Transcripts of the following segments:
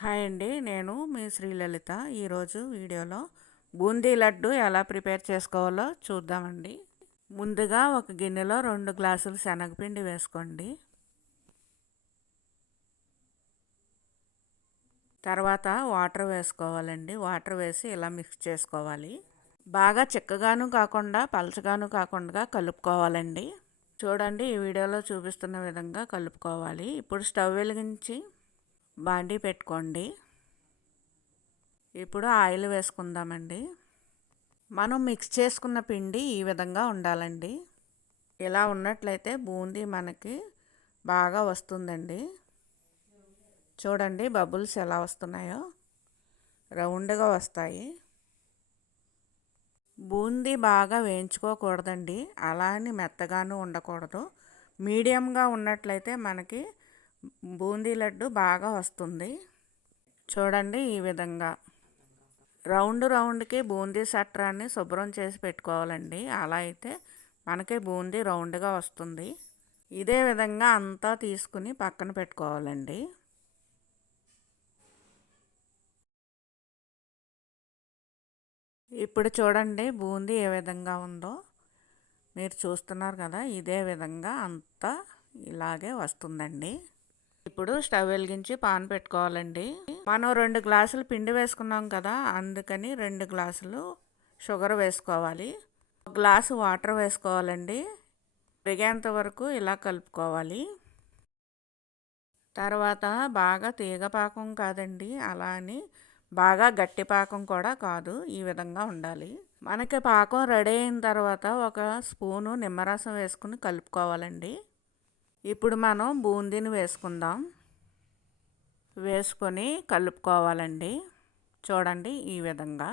Hi అండి నేను మీ శ్రీలలిత ఈరోజు వీడియోలో బూందీ లడ్డు ఎలా ప్రిపేర్ చేసుకోవాలో చూద్దామండి. ముందుగా ఒక గిన్నెలో రెండు గ్లాసులు శనగపిండి వేసుకోండి. తర్వాత వాటర్ వేసుకోవాలండి. వాటర్ వేసి ఇలా మిక్స్ చేసుకోవాలి. బాగా చిక్కగాను కాకుండా పలచగాను కాకుండా కలుపుకోవాలండి. చూడండి ఈ వీడియోలో చూపిస్తున్న విధంగా కలుపుకోవాలి. ఇప్పుడు స్టవ్ వెలిగించి బాండీ పెట్టుకోండి. ఇప్పుడు ఆయిల్ వేసుకుందామండి. మనం మిక్స్ చేసుకున్న పిండి ఈ విధంగా ఉండాలండి. ఇలా ఉన్నట్లయితే బూందీ మనకి బాగా వస్తుందండి. చూడండి బబుల్స్ ఎలా వస్తున్నాయో. రౌండ్గా వస్తాయి. బూందీ బాగా వేయించుకోకూడదండి. అలా అని మెత్తగాను ఉండకూడదు. మీడియంగా ఉన్నట్లయితే మనకి బూందీ లడ్డు బాగా వస్తుంది. చూడండి ఈ విధంగా. రౌండ్ రౌండ్కి బూందీ సట్రాన్ని శుభ్రం చేసి పెట్టుకోవాలండి. అలా అయితే మనకి బూందీ రౌండ్గా వస్తుంది. ఇదే విధంగా అంతా తీసుకుని పక్కన పెట్టుకోవాలండి. ఇప్పుడు చూడండి బూందీ ఏ విధంగా ఉందో. మీరు చూస్తున్నారు కదా ఇదే విధంగా అంతా ఇలాగే వస్తుందండి. ఇప్పుడు స్టవ్ వెలిగించి పాన్ పెట్టుకోవాలండి. మనం రెండు గ్లాసులు పిండి వేసుకున్నాం కదా అందుకని రెండు గ్లాసులు షుగర్ వేసుకోవాలి. ఒక గ్లాసు వాటర్ వేసుకోవాలండి. పెరిగేంత వరకు ఇలా కలుపుకోవాలి. తర్వాత బాగా తీగ పాకం కాదండి అలా అని బాగా గట్టి పాకం కూడా కాదు ఈ విధంగా ఉండాలి. మనకి పాకం రెడీ అయిన తర్వాత ఒక స్పూను నిమ్మరసం వేసుకుని కలుపుకోవాలండి. ఇప్పుడు మనం బూందీని వేసుకుందాం. వేసుకొని కలుపుకోవాలండి. చూడండి ఈ విధంగా.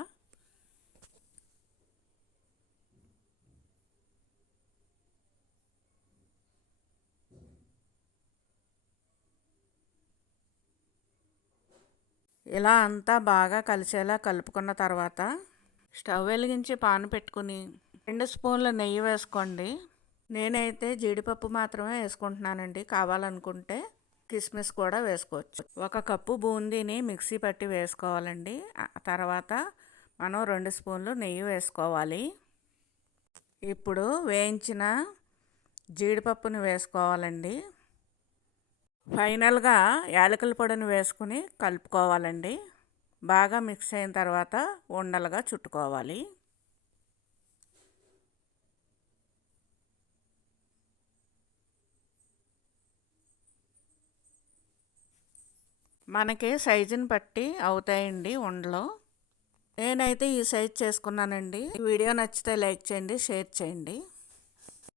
ఇలా అంతా బాగా కలిసేలా కలుపుకున్న తర్వాత స్టవ్ వెలిగించి పాను పెట్టుకుని రెండు స్పూన్ల నెయ్యి వేసుకోండి. నేనైతే జీడిపప్పు మాత్రమే వేసుకుంటున్నానండి. కావాలనుకుంటే కిస్మిస్ కూడా వేసుకోవచ్చు. ఒక కప్పు బూందీని మిక్సీ పట్టి వేసుకోవాలండి. తర్వాత మనం రెండు స్పూన్లు నెయ్యి వేసుకోవాలి. ఇప్పుడు వేయించిన జీడిపప్పుని వేసుకోవాలండి. ఫైనల్గా యాలకుల పొడిని వేసుకుని కలుపుకోవాలండి. బాగా మిక్స్ అయిన తర్వాత ఉండలుగా చుట్టుకోవాలి. మనకి సైజుని బట్టి అవుతాయండి ఉండలు. నేనైతే ఈ సైజ్ చేసుకున్నానండి. వీడియో నచ్చితే లైక్ చేయండి షేర్ చేయండి.